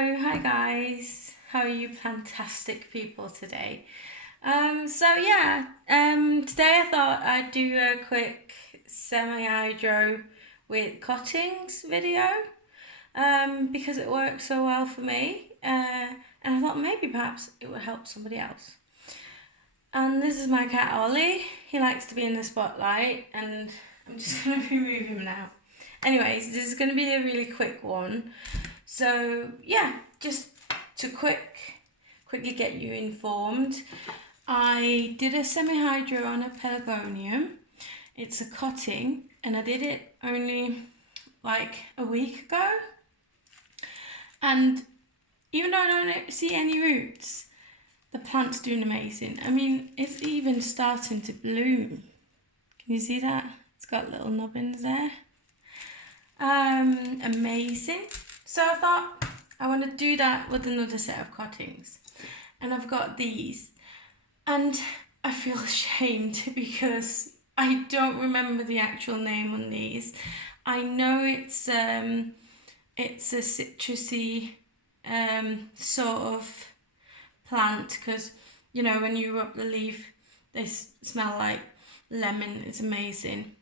Hi guys, how are you fantastic people today? Today I thought I'd do a quick semi-hydro with cuttings video because it works so well for me and I thought maybe perhaps it would help somebody else. And this is my cat Ollie. He likes to be in the spotlight and I'm just going to remove him now. Anyways, this is going to be a really quick one. So yeah, just to quickly get you informed, I did a semi-hydro on a pelargonium. It's a cutting and I did it only like a week ago. And even though I don't see any roots, the plant's doing amazing. I mean, it's even starting to bloom. Can you see that? It's got little nubbins there. Amazing. So I thought I want to do that with another set of cuttings. And I've got these. And I feel ashamed because I don't remember the actual name on these. I know it's a citrusy sort of plant because, you know, when you rub the leaf, they smell like lemon. It's amazing.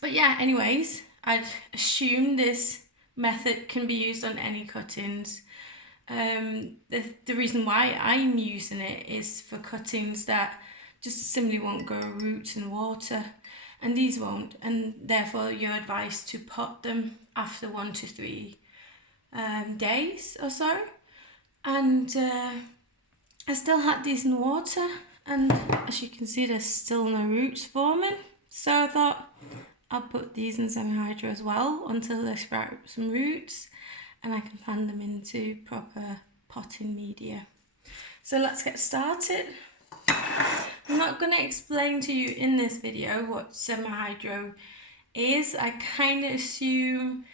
But yeah, anyways, I'd assume this method can be used on any cuttings. The reason why I'm using it is for cuttings that just simply won't grow roots in water, and these won't, and therefore you're advised to pot them after 1 to 3 days or so. And I still had these in water, and as you can see, there's still no roots forming. So I thought I'll put these in semi-hydro as well until they sprout some roots and I can plant them into proper potting media. So let's get started. I'm not going to explain to you in this video what semi-hydro is. I kind of assume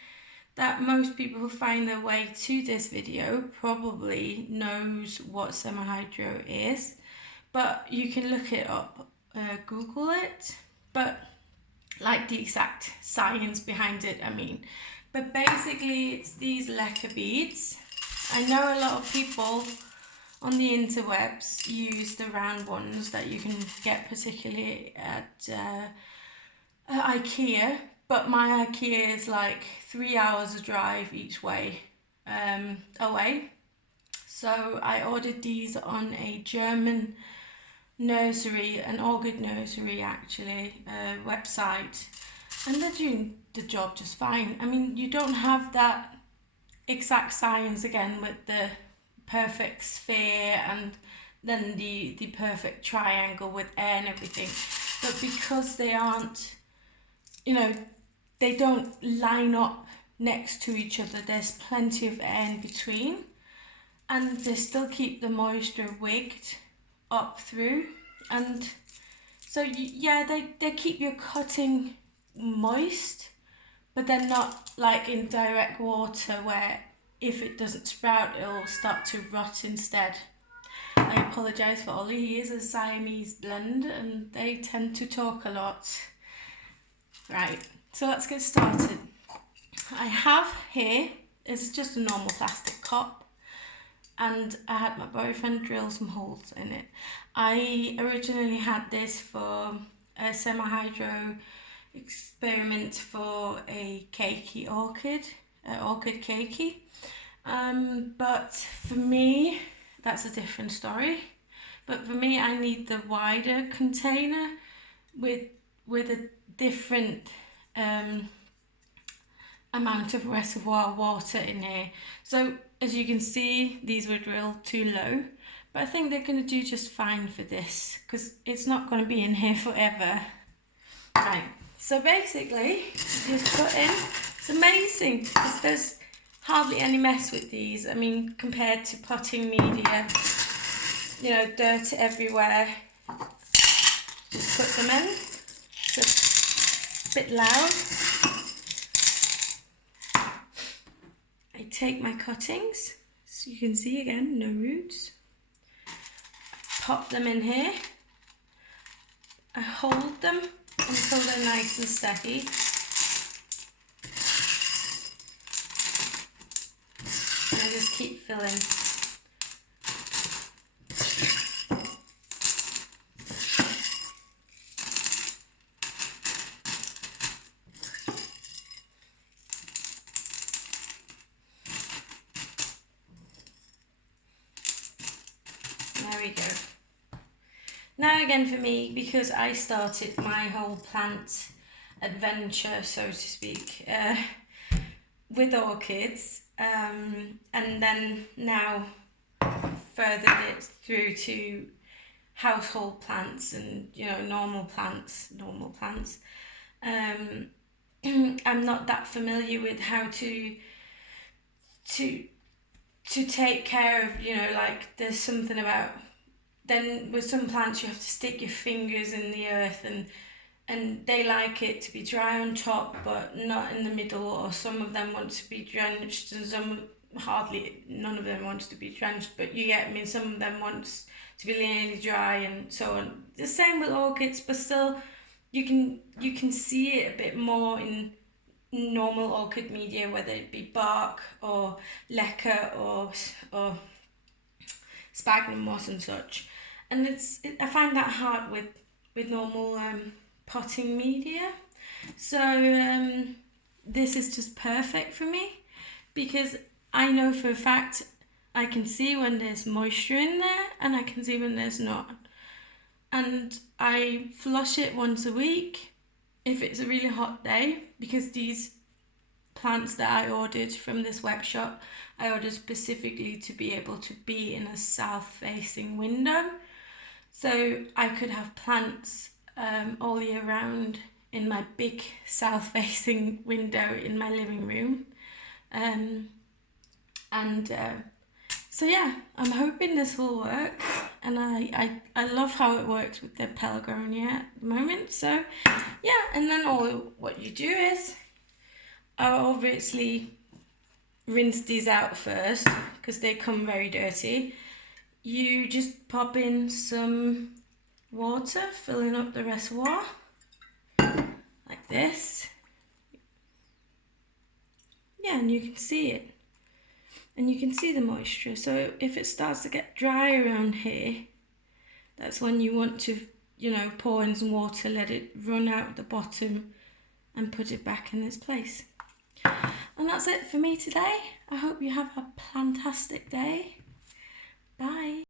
that most people who find their way to this video probably knows what semi-hydro is, but you can look it up, Google it, but like the exact science behind it, I mean. But basically it's these lacquer beads. I know a lot of people on the interwebs use the round ones that you can get particularly at IKEA, but my IKEA is like 3 hours a drive each way away. So I ordered these on a German nursery, an orchid nursery actually, website, and they're doing the job just fine. I mean, you don't have that exact science again with the perfect sphere and then the perfect triangle with air and everything, but because they aren't, you know, they don't line up next to each other, there's plenty of air in between, and they still keep the moisture wigged up through, and so they keep your cutting moist, but they're not like in direct water where if it doesn't sprout it'll start to rot instead. I apologise for Ollie, he is a Siamese blend and they tend to talk a lot. Right, so let's get started. I have here, it's just a normal plastic cup, and I had my boyfriend drill some holes in it. I originally had this for a semi-hydro experiment for a cakey orchid, orchid cakey. But for me, that's a different story. But for me, I need the wider container with a different amount of reservoir water in here. So as you can see, these were drilled too low, but I think they're going to do just fine for this because it's not going to be in here forever. Right, so basically just put in, it's amazing because there's hardly any mess with these. I mean, compared to potting media, you know, dirt everywhere. Just put them in. It's a bit loud. I take my cuttings, so you can see again, no roots. Pop them in here. I hold them until they're nice and steady. filling. There we go. Now again for me, because I started my whole plant adventure, so to speak, with orchids, and then now furthered it through to household plants and, you know, normal plants. I'm not that familiar with how to take care of, you know, like there's something about, then with some plants you have to stick your fingers in the earth, and they like it to be dry on top but not in the middle, or some of them want to be drenched and none of them wants to be drenched, but you get me, some of them wants to be nearly dry and so on. The same with orchids, but still you can see it a bit more in normal orchid media, whether it be bark or lacquer or sphagnum moss and such. And I find that hard with normal potting media. So this is just perfect for me, because I know for a fact I can see when there's moisture in there and I can see when there's not. And I flush it once a week if it's a really hot day, because these plants that I ordered from this web shop, I ordered specifically to be able to be in a south-facing window. So I could have plants all year round in my big south-facing window in my living room. So yeah, I'm hoping this will work, and I love how it works with the pelargonium at the moment. So yeah, and then what you do is, I obviously rinse these out first because they come very dirty. You just pop in some water, filling up the reservoir like this. Yeah, and you can see it. And you can see the moisture. So if it starts to get dry around here, that's when you want to, you know, pour in some water, let it run out the bottom and put it back in its place. And that's it for me today. I hope you have a fantastic day. Bye.